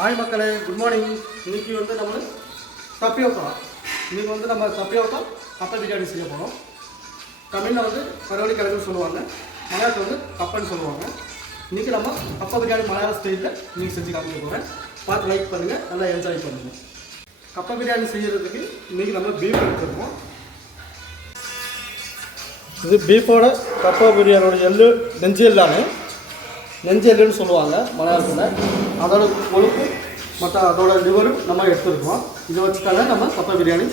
Hi மக்களே, good morning. இன்றைக்கி வந்து நம்ம தப்பியோக்கா நம்ம தப்பியோக்கா கப்பை பிரியாணி செய்ய போகிறோம். தமிழில் வந்து கரவடி கிழங்குன்னு சொல்லுவாங்க, மலையாளத்தில் வந்து கப்பைன்னு சொல்லுவாங்க. இன்றைக்கி நம்ம கப்பை பிரியாணி மலையாள ஸ்டைலில் இன்றைக்கி செஞ்சு காமிக்க போகிறேன். பார்த்து லைக் பண்ணுங்கள், நல்லா என்ஜாய் பண்ணுங்கள். கப்பை பிரியாணி செய்கிறதுக்கு இன்றைக்கி நம்ம பீஃப் எடுத்துருக்கோம். இது பீஃபோட கப்பை பிரியாணியோட நெஞ்சு எல்லுன்னு சொல்லுவாங்க மலையாளத்தில். அதோட கொழுப்பு மற்ற அதோட லிவரும் நம்ம எடுத்துருக்கோம். இதை வச்சுட்டாங்க நம்ம கப்பை பிரியாணி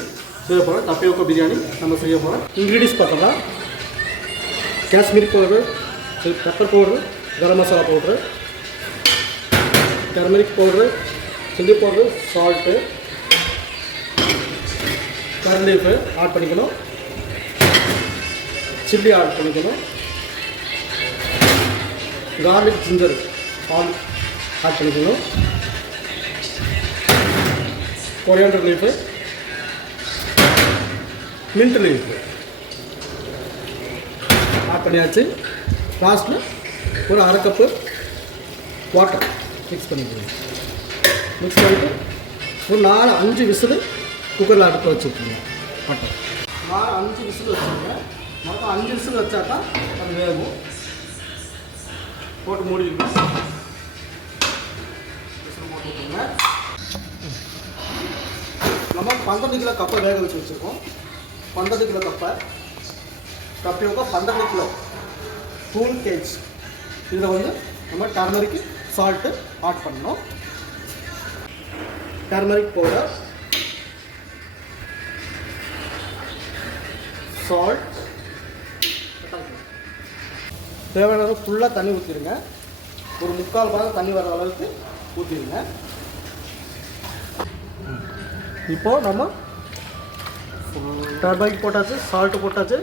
செய்ய போகிறோம். தப்பியோக்கா பிரியாணி நம்ம செய்ய போகிறோம். இன்க்ரீடியன்ஸ் பார்த்தோம்னா Kashmiri powder, pepper powder, garam masala powder, turmeric powder, chilli powder, salt, curry leaf add பண்ணிக்கணும், சில்லி ஆட் பண்ணிக்கணும், கார்லிக் ஜிஞ்சர் ஆட் பண்ணிக்கணும், coriander leaf, mint leaf add பண்ணியாச்சு. லாஸ்ட்டில் ஒரு அரை கப்பு வாட்டர் மிக்ஸ் பண்ணிக்கணும். மிக்ஸ் பண்ணிவிட்டு ஒரு 4-5 விசில் குக்கரில் அடுப்பு வச்சுருக்கீங்க. வாட்டர் 4-5 விசில் வச்சுருங்க. மொத்தம் 5 விசில் வச்சா தான் அது வேகும். போட்டு மூடிக்கணும். விசில் போட்டுக்கோங்க. நம்ம 12 கிலோ கப்பை வேக வச்சு வச்சுருக்கோம். 12 கிலோ கப்பை தப்பியோக்கா 12 கிலோ 2 kg. இதில் வந்து நம்ம டர்மரிக்கு சால்ட்டு ஆட் பண்ணணும். டர்மரிக் பவுடர், சால்ட், தேவையான அளவு ஃபுல்லாக தண்ணி ஊற்றிடுங்க. ஒரு 3/4 பாகம் தண்ணி வர அளவுக்கு ஊற்றிடுங்க. இப்போது நம்ம டர்மரிக் போட்டாச்சு, சால்ட்டு போட்டாச்சு,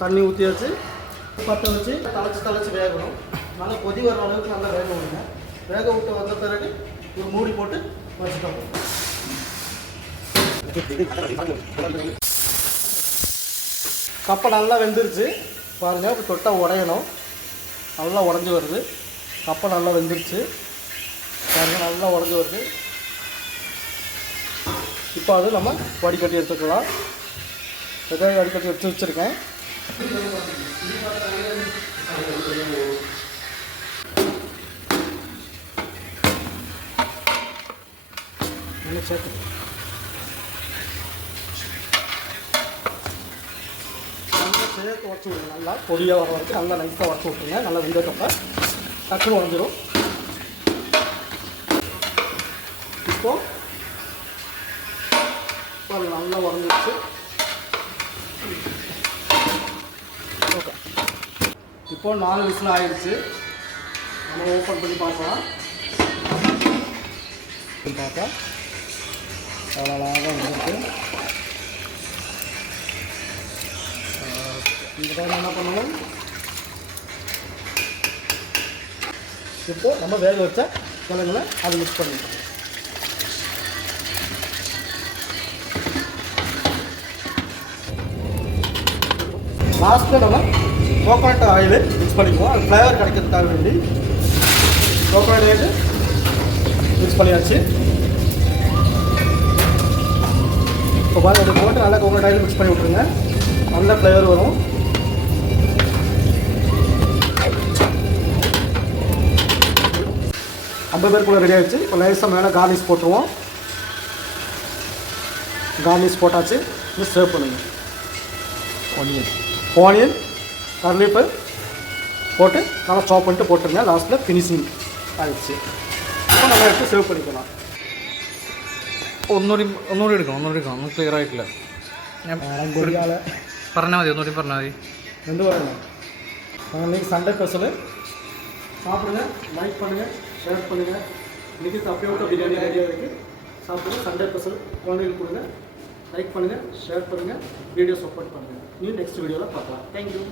தண்ணி ஊற்றியாச்சு. பற்ற வச்சு தலைச்சி வேகணும். நல்லா கொதி வர அளவுக்கு நல்லா வேக விடுங்க. வேக விட்டு வந்த பிறகு ஒரு மூடி போட்டு வச்சுட்டோம். கப்பை நல்லா வெந்துருச்சு பாருங்கள். இப்போ தொட்டால் உடையணும். நல்லா உடஞ்சி வருது. கப்பை நல்லா வெந்துருச்சு பாருங்கள், நல்லா உடஞ்சி வருது. இப்போ அது நம்ம வடிகட்டி எடுத்துக்கலாம். வெங்காயம் வடிகட்டி எடுத்து வச்சுருக்கேன். சேர்த்து சேர்த்து உடச்சி விடுங்க. நல்லா பொடியாக வர வரைக்கும் நல்லா நைஸாக உடச்சி விட்ருங்க. நல்லா வெந்தக்கப்போ டக்குன்னு உடஞ்சிடும். இப்போது நல்லா உடஞ்சிடுச்சு. ஓகே, இப்போது 4 விசில் ஆகிடுச்சு. நம்ம ஓப்பன் பண்ணி பார்க்கலாம். பார்த்தா அவ்வளோ அழகாக வந்துருக்கு. இந்த டைம் என்ன பண்ணணும், இப்போது நம்ம வேக வச்ச கிழங்குல அதை மிக்ஸ் பண்ணிக்கலாம். லாஸ்ட்டில் நம்ம கோகோனட் ஆயில் மிக்ஸ் பண்ணிக்குவோம். அது ஃப்ளேவர் கிடைக்கிறதுக்காக வேண்டி கோகோனட் ஆயில் மிக்ஸ் பண்ணியாச்சு. இப்போ பாருங்கள், அது போட்டு நல்லா கோகோனட் ஆயில் மிக்ஸ் பண்ணி விட்ருங்க. நல்ல ஃப்ளேவர் வரும். ஐம்பது பேருக்குள்ளே ரெடி ஆகிடுச்சு. இப்போ லேசாக மேலே கார்னிஷ் போட்டுருவோம். கார்னிஷ் போட்டாச்சு. இது சர்வ் பண்ணுங்க. ஆனியன் கர்லீஃபு போட்டு நல்லா சாப் பண்ணிட்டு போட்டுருங்க. லாஸ்ட்டில் ஃபினிஷிங் ஆகிடுச்சு. இப்போ நம்ம எடுத்து சர்வ் பண்ணிக்கலாம். ഒന്നുകൂടി എടുക്കണം. ഒന്നും ക്ലിയർ ആയിട്ടില്ല. പറഞ്ഞാൽ മതി, ഒന്നുകൂടി പറഞ്ഞാൽ മതി. ரெண்டு வரணும். இன்றைக்கி சண்டே ஸ்பெஷலு. சாப்பிடுங்க, லைக் பண்ணுங்கள், ஷேர் பண்ணுங்கள். இன்றைக்கி தப்பியோக்கா பிரியாணி ரெடியாக இருக்குது. சாப்பிடுங்க. சண்டே ஸ்பெஷல் குழந்தைகளுக்கு கொடுங்க. லைக் பண்ணுங்கள், ஷேர் பண்ணுங்கள், வீடியோ சப்போர்ட் பண்ணுங்கள். நீ நெக்ஸ்ட் வீடியோவில் பார்க்கலாம். தேங்க்யூ.